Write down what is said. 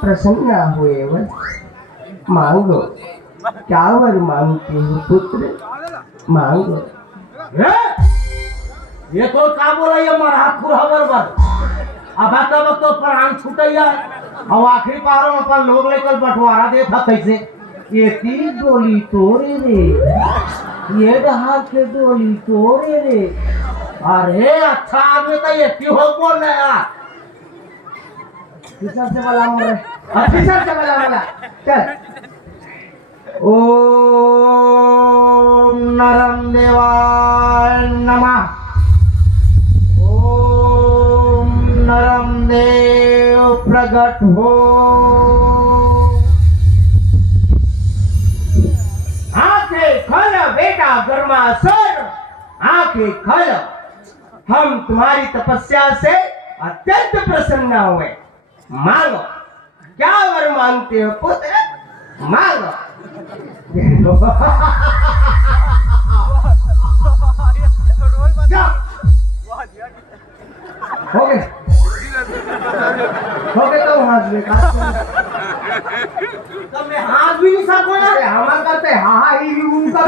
प्रसन्न हुए वर मांगो। क्या वर मांगते हो पुत्र? मांगो। ये तो का बोला ये मार हाथ खुरा बरबर अब आता वक्त तो प्राण छूटैया और आखिरी पारों में अपन लोग लेकर बंटवारा दे था कैसे ये ती डोली तोरे रे, ये डहार के डोली तोरे रे। अरे अच्छा आदमी तो ये क्यों हो बोल रहे यार किसर से बोला मोरे? किसर से बोला बोला? चल। ओम नरम देवाय नमः। ओम नरम देव प्रगट हो। आंखें खोलो बेटा गर्मासुर, आंखें खोलो। हम तुम्हारी तपस्या से अत्यंत प्रसन्न हुए। मांगो। क्या वर मांगते हो पुत्र? मांगो। हो गए तो हाथ में तो मैं हाथ भी नहीं साफ होना हमारे करते हाँ हाँ ही उनका